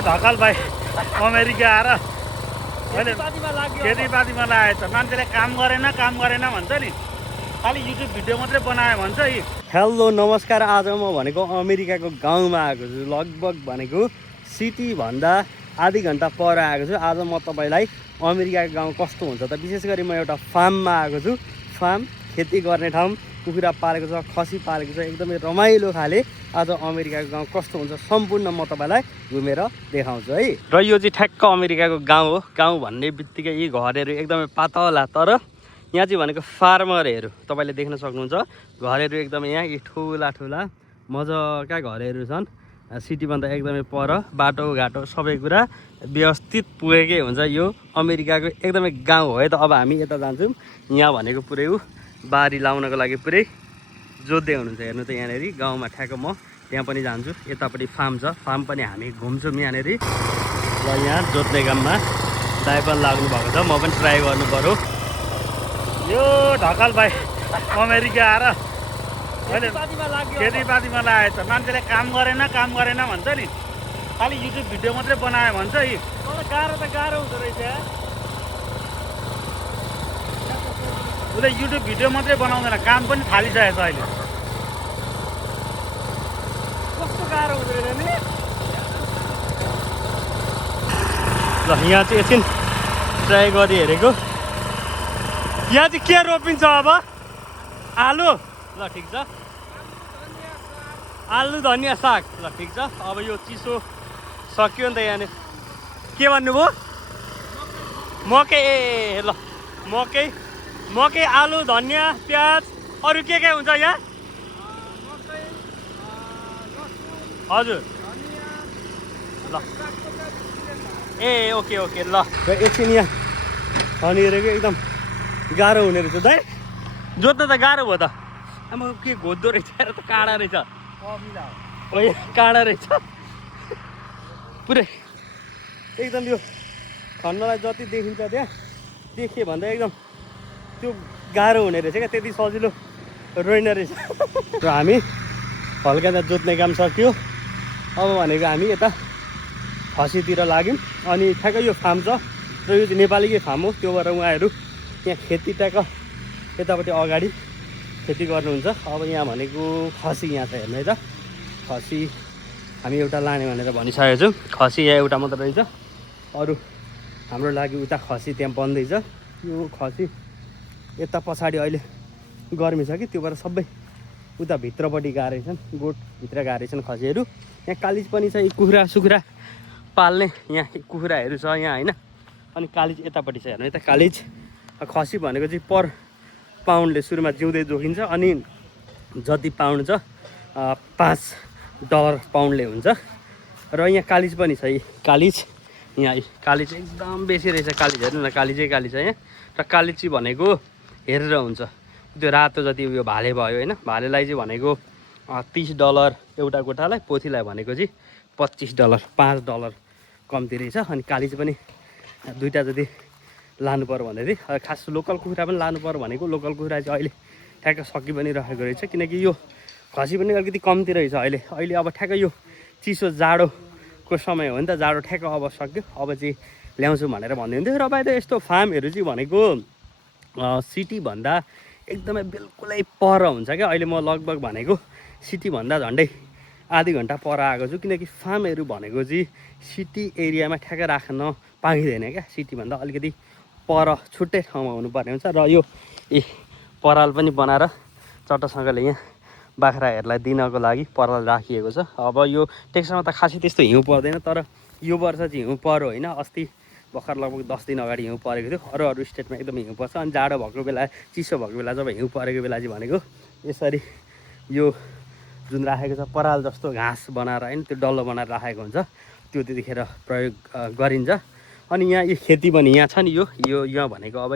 ढकाल भाइ अमेरिका आएर खेतीपातीमा लागेछ। मान्छेले काम गरेन भन्छ नि, खालि युट्युब भिडियो मात्रै बनायो भन्छ। हेलो नमस्कार, आज म भनेको अमेरिकाको गाउँमा आएको छु। लगभग भनेको सिटीभन्दा आधी घन्टा पर आएको छु। आज म तपाईँलाई अमेरिकाको गाउँ कस्तो हुन्छ त, विशेष गरी म एउटा फार्ममा आएको छु। फार्म, खेती गर्ने ठाउँ, कुखुरा पालेको छ, खसी पालेको छ, एकदमै रमाइलो खाले। आज अमेरिकाको गाउँ कस्तो हुन्छ सम्पूर्ण म तपाईँलाई घुमेर देखाउँछु है। र यो चाहिँ ठ्याक्क अमेरिकाको गाउँ हो। गाउँ भन्ने बित्तिकै यी घरहरू एकदमै पातला, तर यहाँ चाहिँ भनेको फार्मरहरू तपाईँले देख्न सक्नुहुन्छ। घरहरू एकदमै यहाँ यी ठुला ठुला मजाका घरहरू छन्। सिटीभन्दा एकदमै पर, बाटोघाटो सबै कुरा व्यवस्थित पुगेकै हुन्छ। यो अमेरिकाको एकदमै गाउँ हो है त। अब हामी यता जान्छौँ। यहाँ भनेको पुरै बारी लाउनको लागि पुरै जोत्दै हुनुहुन्छ। हेर्नु त यहाँनिर गाउँमा ठ्याक्क म त्यहाँ पनि जान्छु। यतापट्टि फार्म छ, फार्म पनि हामी घुम्छौँ यहाँनिर। र यहाँ जोत्ने काममा दाइ पनि लाग्नु भएको छ, म पनि ट्राई गर्नु पऱ्यो। यो ढकाल भाइ अमेरिका आएर खेतीपातीमा लागेछ। मान्छेले काम गरेन भन्छ नि, खालि युट्युब भिडियो मात्रै बनायो भन्छ। गाह्रो त गाह्रो हुँदो रहेछ। उसले युट्युब भिडियो मात्रै बनाउँदैन, काम पनि थालिसकेको छ अहिले। कस्तो गाह्रो हुँदो रहेछ नि। ल यहाँ चाहिँ एकछिन ट्राई गरिहेरेको। यहाँ चाहिँ के रोपिन्छ अब? आलु। ल ठिक छ, आलु धनियाँ साग। ल ठिक छ। अब यो चिसो सक्यो नि त। यहाँनिर के भन्नुभयो? मकै। ल मकै, आलु, धनियाँ, प्याज, अरू के हुन्छ यहाँ? हजुर। ल ए ओके ल। एकछिन यहाँ खनिहेरेको एकदम गाह्रो हुने रहेछ दाइ। जोत्न त गाह्रो भयो त। आमा के घोद्दो रहेछ र त, काँडा रहेछ। काँडा रहेछ पुरै एकदम। यो खन्नलाई जति देखिन्छ त्यहाँ देखेँ भन्दा एकदम त्यो गाह्रो हुने रहेछ क्या, त्यति सजिलो रहेन रहेछ। र हामी हल्का त जोत्ने काम सक्यो। अब भनेको हामी यता खसीतिर लाग्यौँ। अनि ठ्याक्कै यो फार्म छ, र यो चाहिँ नेपालीकै फार्म हो। त्यो भएर उहाँहरू त्यहाँ खेती ट्याक्क यतापट्टि अगाडि खेती गर्नुहुन्छ। अब यहाँ भनेको खसी यहाँ छ, हेर्नु है त। खसी हामी एउटा लाने भनेर भनिसकेको छौँ। खसी यहाँ एउटा मात्र रहेछ, अरू हाम्रो लागि उता खसी त्यहाँ बन्दैछ। यो खसी यता पछाडि अहिले गर्मी छ कि, त्यो भएर सबै उता भित्रपट्टि गएको रहेछन्, गोठभित्र गएको रहेछन् खसीहरू। यहाँ कालिज पनि छ, यी कुखुरा सुखुरा पाल्ने यहाँ कुखुराहरू छ यहाँ होइन। अनि कालिज यतापट्टि छ, हेर्नु है त। कालिज खसी भनेको चाहिँ पर पाउन्डले सुरुमा जिउँदै जोखिन्छ, अनि जति पाउन्ड छ $5 पाउन्डले हुन्छ। र यहाँ कालिज पनि छ, यी कालिज। यहाँ कालिज एकदम बेसी रहेछ। कालिज हेर्नु न, कालिजै कालिज छ यहाँ। र कालिज चाहिँ भनेको हेरेर हुन्छ, त्यो रातो जति उयो भाले भयो होइन। भालेलाई चाहिँ भनेको $30 एउटा गोठालाई, पोथीलाई भनेको चाहिँ $25, $5 कम्ती रहेछ। अनि कालिज पनि दुईवटा जति लानु पर्यो भनेदेखि, खास लोकल कुखुरा पनि लानु पर्यो भनेको। लोकल कुखुरा चाहिँ अहिले ठ्याक्क सकि पनि रहेको रहेछ, किनकि यो खसी पनि अलिकति कम्ती रहेछ अहिले। अब ठ्याक्क यो चिसो जाडोको समय हो नि त, जाडो ठ्याक्क अब सक्यो। अब चाहिँ ल्याउँछु भनेर भन्दै हुन्थ्यो। र भाइ त यस्तो फार्महरू चाहिँ भनेको सिटीभन्दा एकदमै बिल्कुलै पर हुन्छ क्या। अहिले म लगभग भनेको सिटीभन्दा झन्डै आधी घन्टा पर आएको छु, किनकि फार्महरू भनेको चाहिँ सिटी एरियामा ठ्याक्क राख्न पाइँदैन क्या। सिटीभन्दा अलिकति पर छुट्टै ठाउँमा हुनुपर्ने हुन्छ। र यो पराल पनि बनाएर चट्टसँगले यहाँ बाख्राहरूलाई दिनको लागि पराल राखिएको छ। अब यो टेक्सासमा त खासै त्यस्तो हिउँ पर्दैन, तर यो वर्ष चाहिँ हिउँ पर्यो होइन। अस्ति भर्खर लगभग 10 दिन अगाडि हिउँ परेको थियो। अरू स्टेटमा एकदमै हिउँ पर्छ। अनि जाडो भएको बेला, चिसो भएको बेला, जब हिउँ परेको बेला चाहिँ भनेको यसरी यो जुन राखेको छ पराल जस्तो घाँस बनाएर होइन, त्यो डल्लो बनाएर राखेको हुन्छ, त्यो त्यतिखेर प्रयोग गरिन्छ। अनि यहाँ यो खेती पनि यहाँ छ नि, यो यहाँ भनेको अब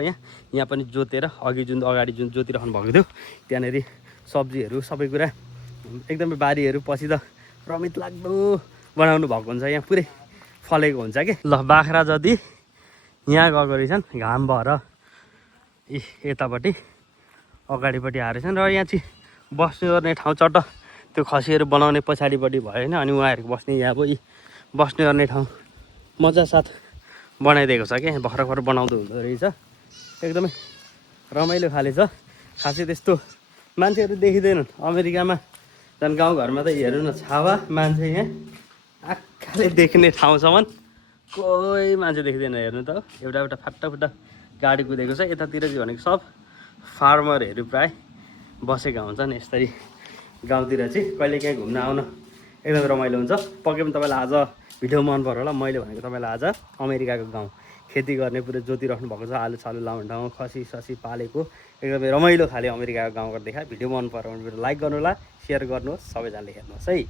यहाँ पनि जोतेर अघि अगाडि जुन जोतिराख्नु भएको थियो त्यहाँनिर सब्जीहरू सबै कुरा एकदमै बारीहरू पछि त रमित लाग्दो बनाउनु भएको हुन्छ। यहाँ पुरै फलेको हुन्छ कि। ल बाख्रा जति यहाँ गएको रहेछन् घाम भएर यतापट्टि अगाडिपट्टि आएर छन्। र यहाँ चाहिँ बस्ने गर्ने ठाउँ चट्ट त्यो खसीहरू बनाउने पछाडिपट्टि भयो होइन। अनि उहाँहरूको बस्ने यहाँ अब बस्ने गर्ने ठाउँ मजा साथ बनाइदिएको छ क्या भर्खर बनाउँदो हुँदो रहेछ एकदमै रमाइलो खाले छ खासै त्यस्तो मान्छेहरू देखिँदैनन् अमेरिकामा झन् गाउँघरमा त हेर्नु न छावा मान्छे यहाँ आँखाले देख्ने ठाउँसम्म कोही मान्छे देखिँदैन हेर्नु त एउटा एउटा फाटाफुट्टा गाडी कुदेको छ यतातिर चाहिँ भनेको सब फार्मरहरू प्राय बसेका हुन्छन् यसरी गाउँतिर चाहिँ कहिलेकाहीँ घुम्न आउन एकदम रमाइलो हुन्छ पक्कै पनि तपाईँलाई आज भिडियो मन पर्यो होला मैले भनेको तपाईँलाई आज अमेरिकाको गाउँ खेती गर्ने पुरै जोतिराख्नु भएको छ आलु सालु लाउने ठाउँ खसी ससी पालेको एकदमै रमाइलो खाले अमेरिकाको गाउँबाट देखाएँ भिडियो मन पर्यो भने लाइक गर्नु होला सेयर गर्नुहोस् सबैजनाले हेर्नुहोस् है।